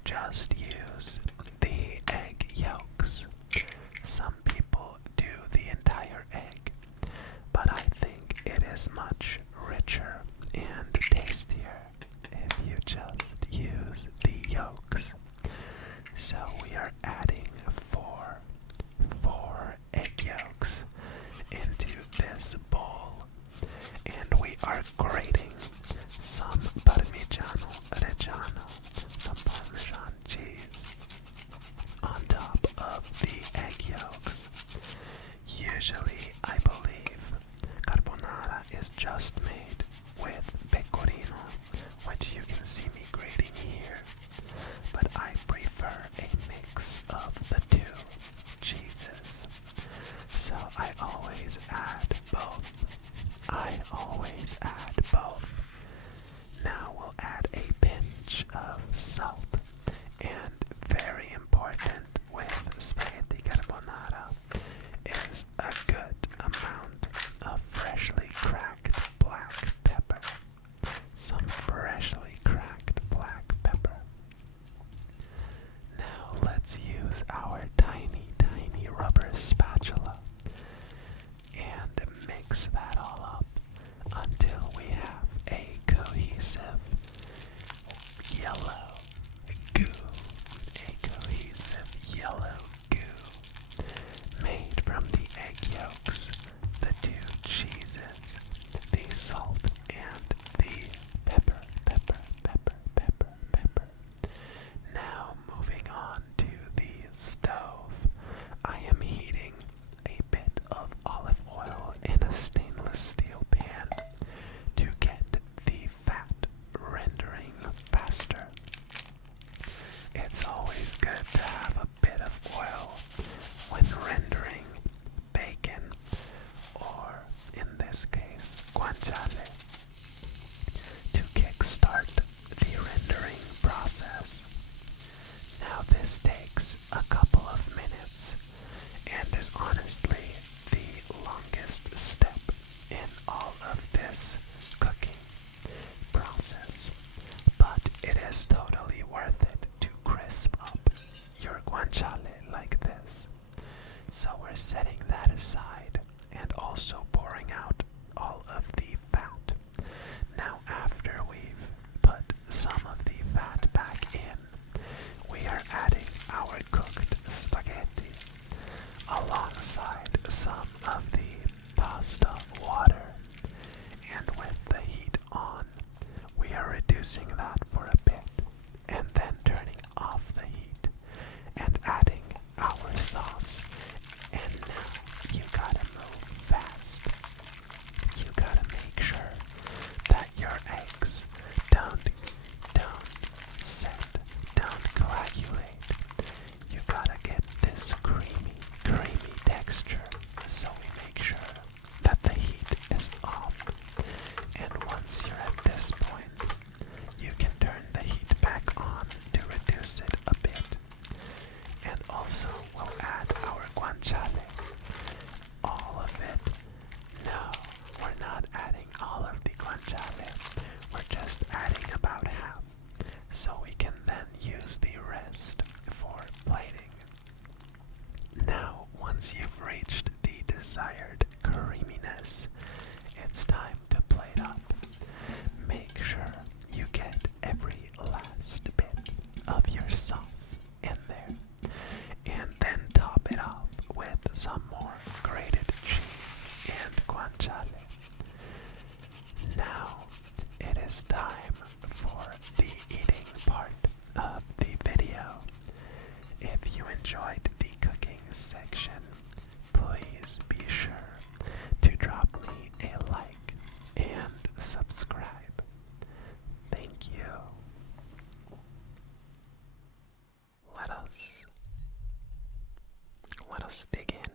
always just use the egg yolks. Some people do the entire egg, but I think it is much richer and tastier if you just use the yolks. So we are adding four egg yolks into this bowl, and we are grating some Parmigiano Reggiano, some Parmesan cheese, on top of the egg yolks. Usually, I believe carbonara is just made with pecorino, which you can see me grating here, but I prefer a mix of the two cheeses. So I always add both. Now we'll add a pinch of salt. And very important with spaghetti carbonara is a good amount of freshly cracked black pepper. Some freshly cracked black pepper. Now let's use our tiny rubber spatula and mix that all up until we have a cohesive yellow goo. A cohesive yellow goo made from the egg yolks, the two cheeses, the salt, and the pepper. Now moving on to the stove, I am heating a bit of olive oil in a stainless steel pan to get the fat rendering faster. It's always good to have a bit of oil when rendering bacon, or in this case, guanciale, to kickstart the rendering process. Now this takes a couple of minutes and is honestly the longest step in all of this cooking process, but it is totally worth it to crisp up your guanciale like this. So we're setting that aside and also pouring out all of the fat. Now after we've put some of the fat back in, we are adding our cooked spaghetti alongside some of the pasta water, and with the heat on, we are reducing that for a bit and then turning off the heat and adding our sauce. And now you gotta move fast. You gotta make sure that your eggs don't set, don't coagulate. You gotta get this creamy texture, so we make sure that the heat is off. And once you're at this point, you can turn the heat back on to reduce it a bit. And also we'll add our guanciale. All of it. No, we're not adding all of the guanciale. We're just adding about half, so we can then use the rest for plating. Now, once you've reached the desired creaminess, it's time to plate up. Make sure you get every last bit of your sauce in there, and then top it off with some more grated cheese and guanciale. Now it is time for the eating part of the video. If you enjoyed the cooking section, please be sure to drop me a like and subscribe. Thank you. Let us dig in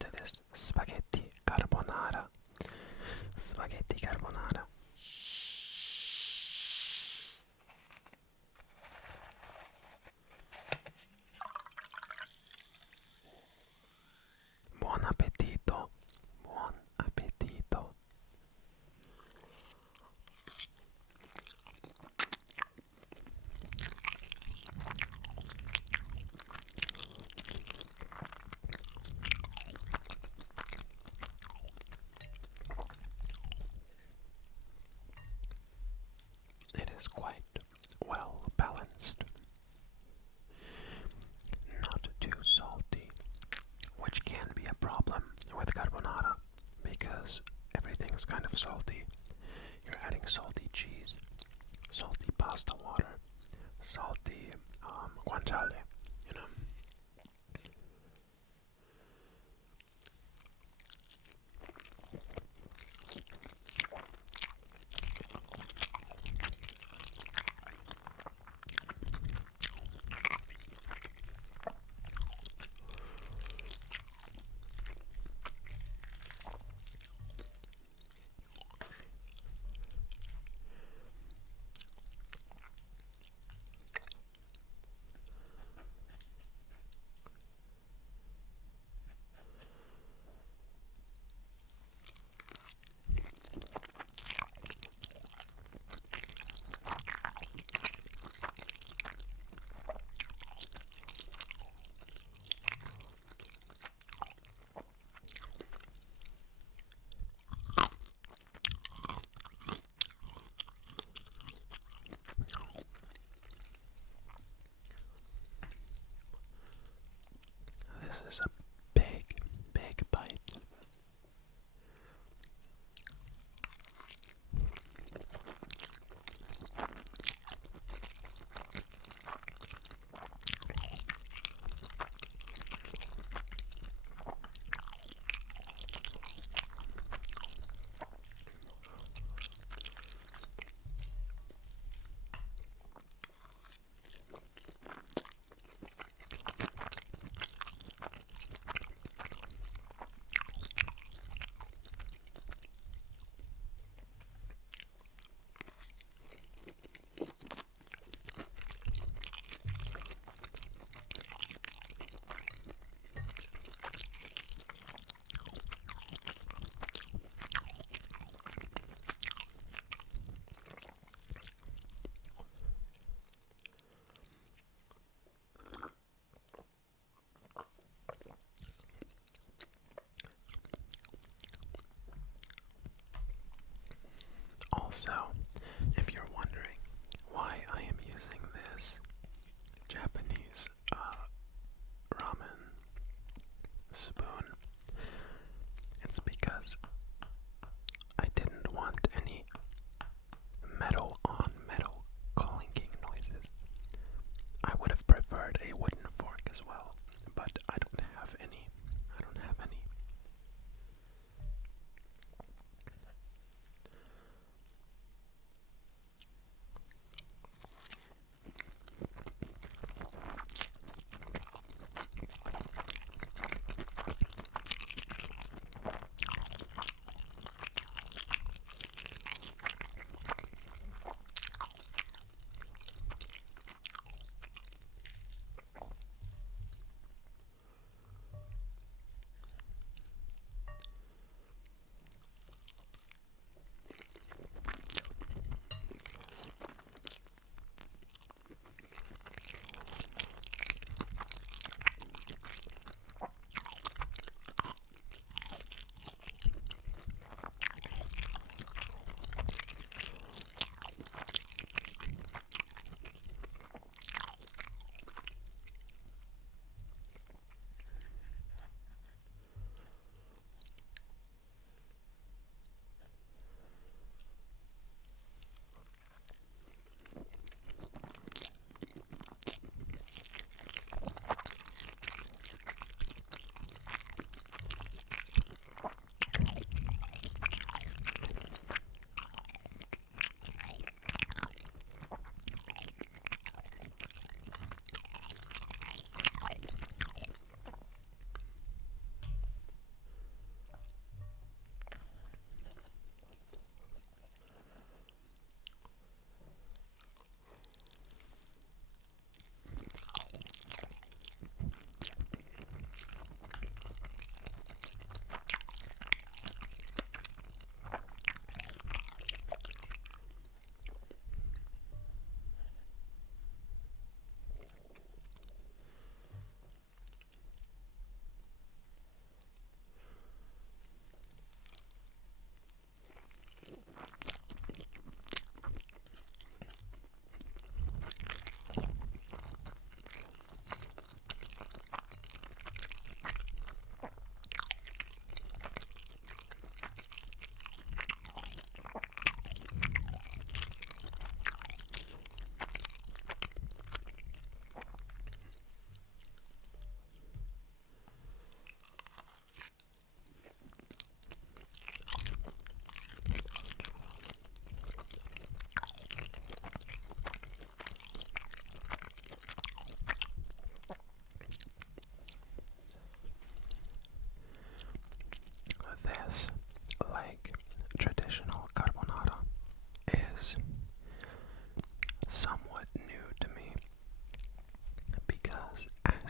to this spaghetti carbonara. Spaghetti carbonara. Buon appetito. guanciale, you know.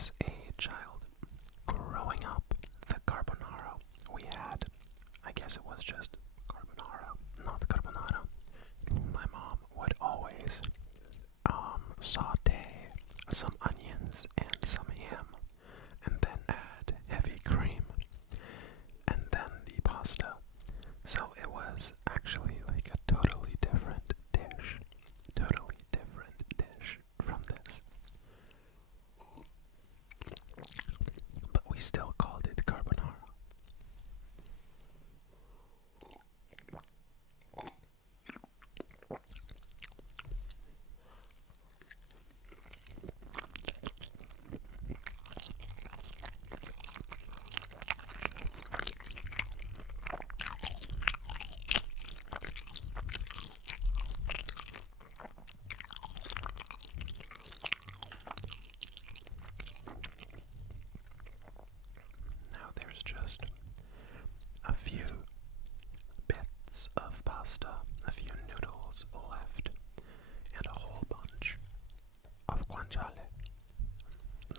as a child, growing up, the carbonara we had, I guess it was just carbonara, not carbonara. My mom would always saute some onions and some ham, and then add heavy cream, and then the pasta. So it was actually like a totally different dish. Totally different dish from this. But we still called it carbonara. Now there's just a few bits of pasta, a few noodles left, and a whole bunch of guanciale.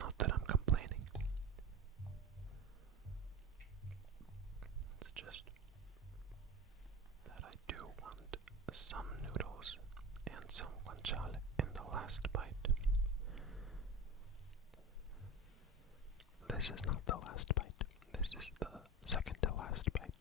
Not that I'm complaining. It's just that I do want some noodles and some guanciale in the last bite. This is not the last bite. This is the second to last bite.